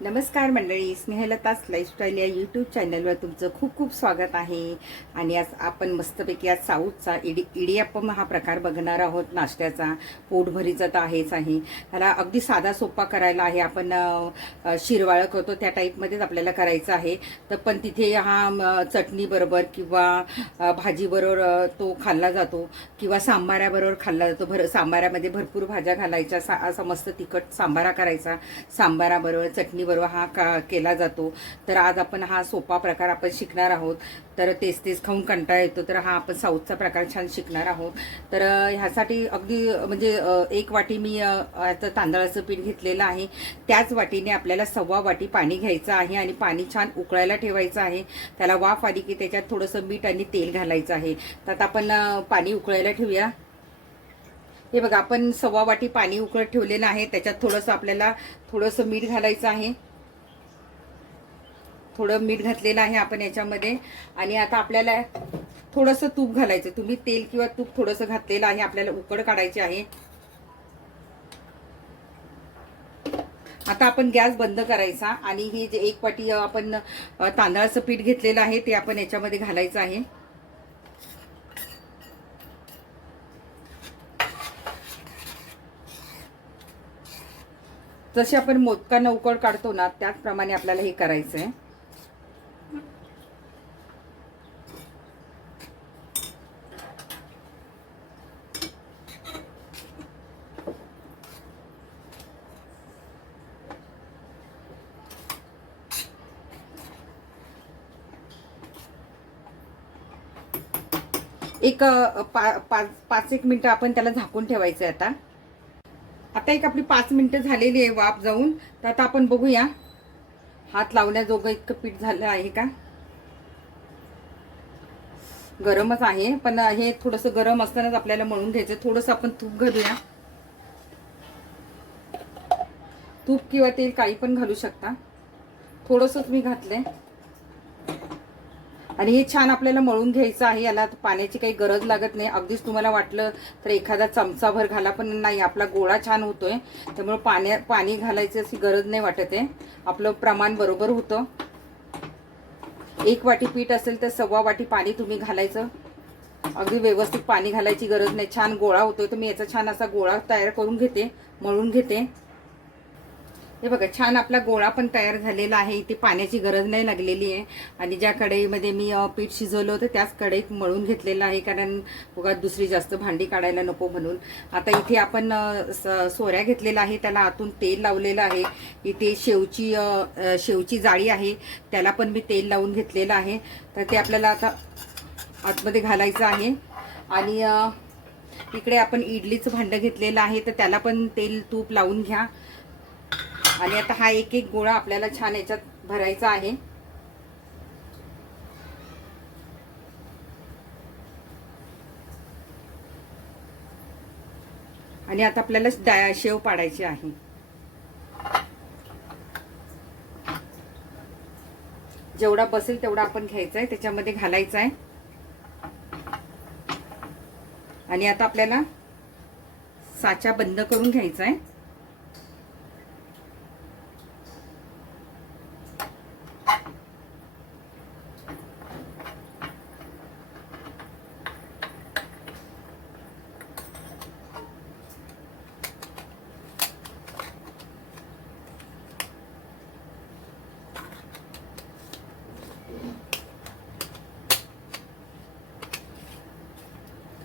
नमस्कार मंडळी स्नेहलताच लाईफस्टाईल या यूट्यूब चॅनलवर तुमचं खूप खूप स्वागत आहे. आणि आज आपण मस्तपैकी आज साऊथचा इडी इडियाप्पम हा प्रकार बघणार आहोत नाश्त्याचा. पोटभरीचा तर आहेच आहे. त्याला अगदी साधा सोपा करायला आहे. आपण शिरवाळ शिरवाळं करतो त्या टाईपमध्येच आपल्याला करायचं आहे. तर पण तिथे हा चटणीबरोबर किंवा भाजीबरोबर तो खाल्ला जातो किंवा सांबाऱ्याबरोबर खाल्ला जातो. भर सांबाऱ्यामध्ये भरपूर भाज्या घालायच्या. सा असा मस्त तिखट सांबारा करायचा. सांबाराबरोबर चटणी बरोबर हा का केला जातो. तर आज आपण हा सोपा प्रकार आपण शिकणार आहोत. तर तेच तेच खाऊन कंटाळा येतो. तर हा आपण साऊथचा प्रकार छान शिकणार आहोत. तर ह्यासाठी अगदी म्हणजे एक वाटी मी याचं तांदळाचं पीठ घेतलेलं आहे. त्याच वाटीने आपल्याला सव्वा वाटी पाणी घ्यायचं आहे आणि पाणी छान उकळायला ठेवायचं आहे. त्याला वाफ आली की त्याच्यात थोडंसं मीठ आणि तेल घालायचं आहे. तर आता आपण पाणी उकळायला ठेवूया. हे बघा आपण सव्वा वाटी पाणी उकळत ठेवलेलं आहे. त्याच्यात थोडंसं आपल्याला थोडंसं मीठ घालायचं आहे. थोडं मीठ घातलेलं आहे आपण याच्यामध्ये. आणि आता आपल्याला थोडंसं तूप घालायचं. तुम्ही तेल किंवा तूप थोडंसं घातलेलं आहे. आपल्याला उकड काढायची आहे. आता आपण गॅस बंद करायचा. आणि हे जे एक वाटी आपण तांदळाचं पीठ घेतलेलं आहे ते आपण याच्यामध्ये घालायचं आहे. जसे आपण मोदकांना उकड काढतो ना त्याचप्रमाणे आपल्याला हे करायचं आहे एक पा पाच पाच एक मिनटं आपण त्याला झाकून ठेवायचं आहे आता. आता एक आपली पाच मिनटं झालेली आहे वाफ जाऊन. तर आता आपण बघूया. हात लावण्याजोगं इतकं पीठ झालं आहे का? गरमच आहे पण हे थोडंसं गरम असतानाच आपल्याला मळून घ्यायचं थोडंसं आपण तूप घालूया. तूप किंवा तेल काही पण घालू शकता. थोडंसंच मी घातलंय. आणि हे छान आपल्याला मळून घ्यायचं आहे. याला पाण्याची काही गरज लागत नाही. अगदीच तुम्हाला वाटलं तर एखादा चमचाभर घाला पण नाही आपला गोळा छान होतोय. त्यामुळे पाण्या पाणी घालायची अशी गरज नाही वाटत आहे. आपलं प्रमाण बरोबर होतं. एक वाटी पीठ असेल तर सव्वा वाटी पाणी तुम्ही घालायचं. अगदी व्यवस्थित पाणी घालायची गरज नाही. छान गोळा होतोय तर मी याचा छान असा गोळा तयार करून घेते मळून घेते. हे बघा छान आपला गोळा पण तयार झालेला आहे. इथे पाण्याची गरज नाही लागलेली आहे. आणि ज्या कढईमध्ये मी पीठ शिजवलं होतं त्याच कढईत मळून घेतलेलं आहे. कारण बघा दुसरी जास्त भांडी काढायला नको म्हणून. आता इथे आपण स- सोऱ्या घेतलेला आहे त्याला आतून तेल लावलेलं आहे. इथे शेवची शेवची जाळी आहे. त्याला पण मी तेल लावून घेतलेलं आहे. तर ते आपल्याला आता आतमध्ये घालायचं आहे. आणि इकडे आपण इडलीचं भांडं घेतलेलं आहे. तर त्याला पण तेल तूप लावून घ्या. आणि आता हा एक एक गोळा आपल्याला छान याच्यात भरायचा आहे. आणि आता आपल्याला डाया शेव पाडायची आहे. जेवढा बसेल तेवढा आपण घ्यायचा आहे त्याच्यामध्ये घालायचा आहे आणि आता आपल्याला साचा बंद करून घ्यायचा आहे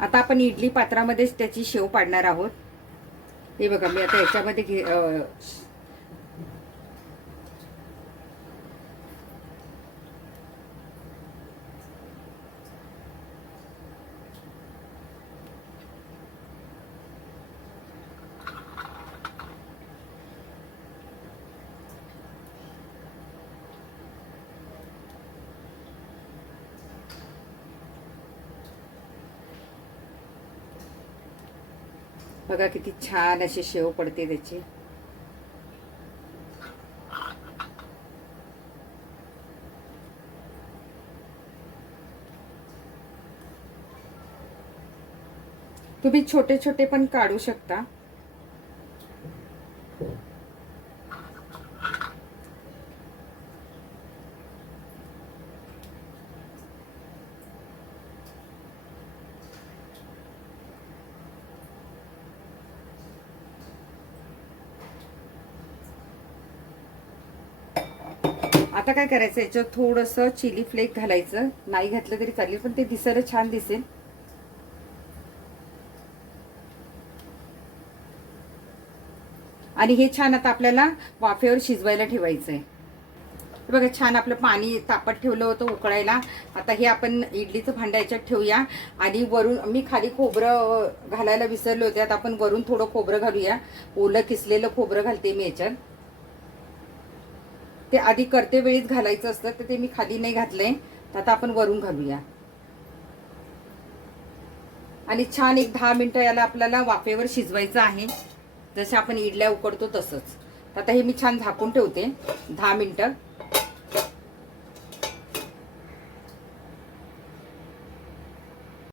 आता आपण इडली पात्रामध्येच त्याची शेव पाडणार आहोत. हे बघा मी आता याच्यामध्ये घे बघा किती छान अशी शेव पडते त्याची. तुम्ही छोटे छोटे पण काढू शकता. आता काय करायचं याच्यात थोडंसं चिली फ्लेक घालायचं. नाही घातलं तरी चालेल पण ते दिसायला छान दिसेल. आणि हे छान आता आपल्याला वाफेवर शिजवायला ठेवायचं आहे बघा छान आपलं पाणी तापत ठेवलं होतं उकळायला. आता हे आपण इडलीचं भांडं याच्यात ठेवूया. आणि वरून मी खाली खोबरं घालायला विसरले होते. आता आपण वरून थोडं खोबरं घालूया. ओलं किसलेलं खोबरं घालते मी याच्यात. ते आधी करते वेळीच घालायचं असतं तर ते मी खाली नाही घातलंय. तर आता आपण वरून घालूया. आणि छान एक दहा मिनिटं याला आपल्याला वाफेवर शिजवायचं आहे. जसं आपण इडल्या उकडतो तसंच. तर आता हे मी छान झाकून ठेवते दहा मिनिटं.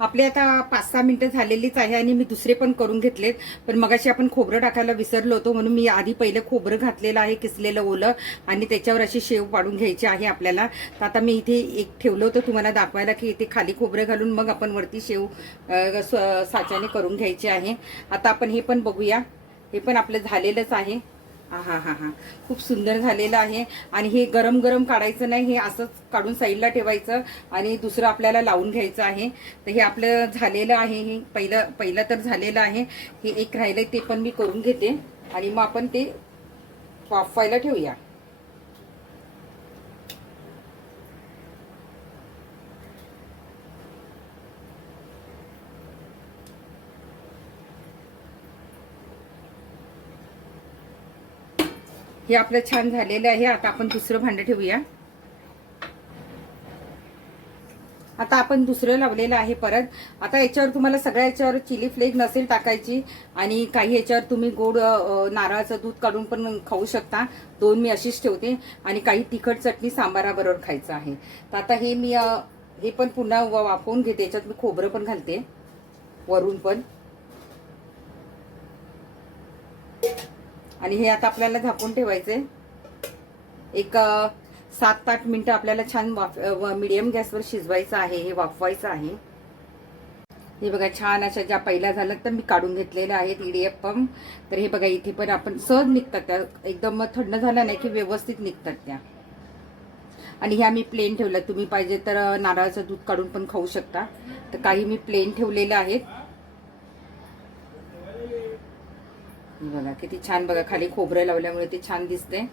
आपले आता पाच सहा मिनिटं झालेलीच आहे आणि मी दुसरे पण करून घेतलेत. पण मगाशी आपण खोबरं टाकायला विसरलो होतो म्हणून मी आधी पहिलं खोबरं घातलेलं आहे किसलेलं ओलं आणि त्याच्यावर अशी शेव पाडून घ्यायची आहे आपल्याला. तर आता मी इथे एक ठेवलं होतं तुम्हाला दाखवायला की इथे खाली खोबरं घालून मग आपण वरती शेव स- साच्याने करून घ्यायची आहे. आता आपण हे पण बघूया. हे पण आपलं झालेलंच आहे. हा हा हा खूप सुंदर झालेलं आहे. आणि हे गरम गरम काढायचं नाही हे असंच काढून साईडला ठेवायचं आणि दुसरं आपल्याला लावून घ्यायचं आहे. तर हे आपलं झालेलं आहे हे पहिलं पहिलं तर झालेलं आहे. हे एक राहिलं ते पण मी करून घेते. आणि मग आपण ते वाफवायला ठेवूया. हे आपलं छान झालेलं आहे. आता आपण दुसरं भांडं ठेवूया. आता आपण दुसरं लावलेलं आहे परत. आता याच्यावर तुम्हाला सगळ्या याच्यावर चिली फ्लेक नसेल टाकायची आणि काही याच्यावर तुम्ही गोड नारळाचं दूध काढून पण खाऊ शकता. दोन मी अशीच ठेवते. आणि काही तिखट चटणी सांबाराबरोबर खायचं आहे. तर आता हे मी हे पण पुन्हा वाफवून घेते. याच्यात मी खोबरं पण घालते. वरून पण. आणि हे आता आपल्याला झाकून ठेवायचे. एक सात आठ मिनिटं आपल्याला छान वाफ मिडियम गॅसवर शिजवायचं आहे हे वाफवायचं आहे. हे बघा छान अशा ज्या पहिल्या झाल्या तर मी काढून घेतलेल्या आहेत इडियप्पम तर हे बघा इथे पण आपण सहज निघतात त्या. एकदम थंड झाल्या नाही की व्यवस्थित निघतात त्या. आणि ह्या मी प्लेन ठेवल्या तुम्ही पाहिजे तर नारळाचं दूध काढून पण खाऊ शकता. तर काही मी प्लेन ठेवलेलं आहेत हे बघा किती छान बघा खाली खोबरं लावल्यामुळे ते छान दिसते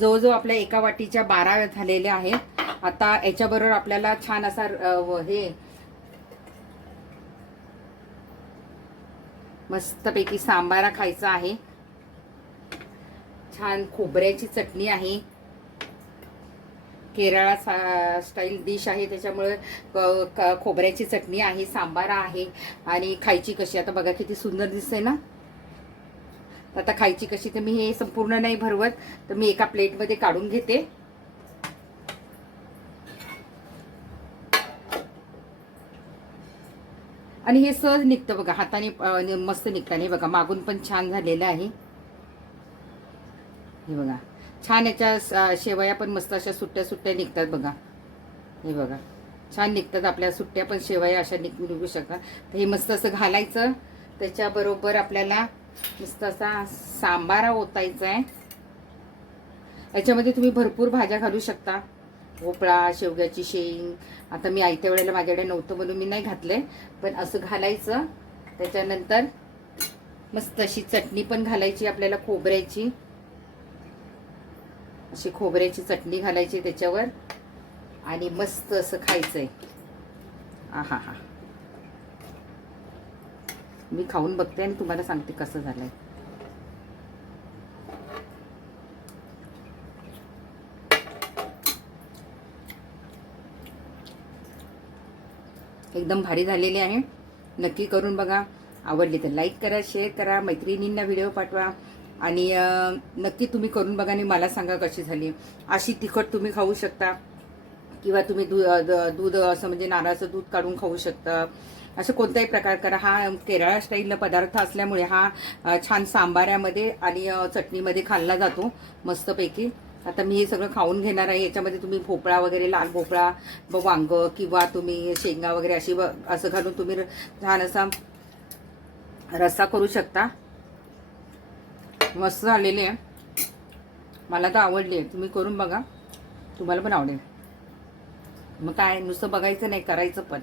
जवळजवळ आपल्या एका वाटीच्या बारा झालेल्या आहेत. आता याच्याबरोबर आपल्याला छान असा हे मस्तपैकी सांबारा खायचा आहे. छान खोबऱ्याची चटणी आहे. केरळा सा- स्टाईल डिश आहे. त्याच्यामुळे क- क- खोबऱ्याची चटणी आहे सांबार आहे आणि खायची कशी? आता बघा किती सुंदर दिसते ना? आता खायची कशी? तर मी हे संपूर्ण नाही भरवत. तर मी एका प्लेटमध्ये काढून घेते. आणि हे सहज निघतं बघा. हाताने मस्त निघतं नाही हे बघा मागून पण छान झालेलं आहे. हे बघा. छान याच्या शेवया पण मस्त अशा सुट्ट्या सुट्ट्या निघतात बघा. हे बघा. छान निघतात आपल्या सुट्ट्या पण शेवया अशा निघ निघू शकतात. तर हे मस्त असं घालायचं. त्याच्याबरोबर आपल्याला मस्त असा सांबारा ओतायचा आहे याच्यामध्ये तुम्ही भरपूर भाज्या घालू शकता. भोपळा शेवग्याची शेंग. आता मी आयत्या वेळेला माझ्याकडे नव्हतं म्हणून मी नाही घातलंय पण असं घालायचं. त्याच्यानंतर मस्त अशी चटणी पण घालायची आपल्याला खोबऱ्याची. अशी खोबऱ्याची चटणी घालायची त्याच्यावर आणि मस्त असं खायचंय. आहा हा मी खाऊन बघते आणि तुम्हाला सांगते कसं झालंय. एकदम भारी झालेली आहे. नक्की करून बघा. आवडली तर लाईक करा शेअर करा. मैत्रिणींना व्हिडिओ पाठवा. आणि नक्की तुम्ही करून बघा आणि मला सांगा कशी झाली. अशी तिखट तुम्ही खाऊ शकता किंवा तुम्ही दूध दूध असं म्हणजे नारळाचं दूध काढून खाऊ शकता. असं कोणताही प्रकार करा. हा केरळा स्टाईल पदार्थ असल्यामुळे हा छान सांबाऱ्यामध्ये आणि चटणीमध्ये खाल्ला जातो मस्तपैकी. आता मी हे सगळं खाऊन घेणार आहे. याच्यामध्ये तुम्ही भोपळा वगैरे लाल भोपळा वांग किंवा तुम्ही शेंगा वगैरे अशी व- असं घालून तुम्ही छान असा रस्सा करू शकता. मस्त झालेली आहे. मला तर आवडली आहे. तुम्ही करून बघा. तुम्हाला पण आवडेल. मग काय नुसतं बघायचं नाही करायचं पण.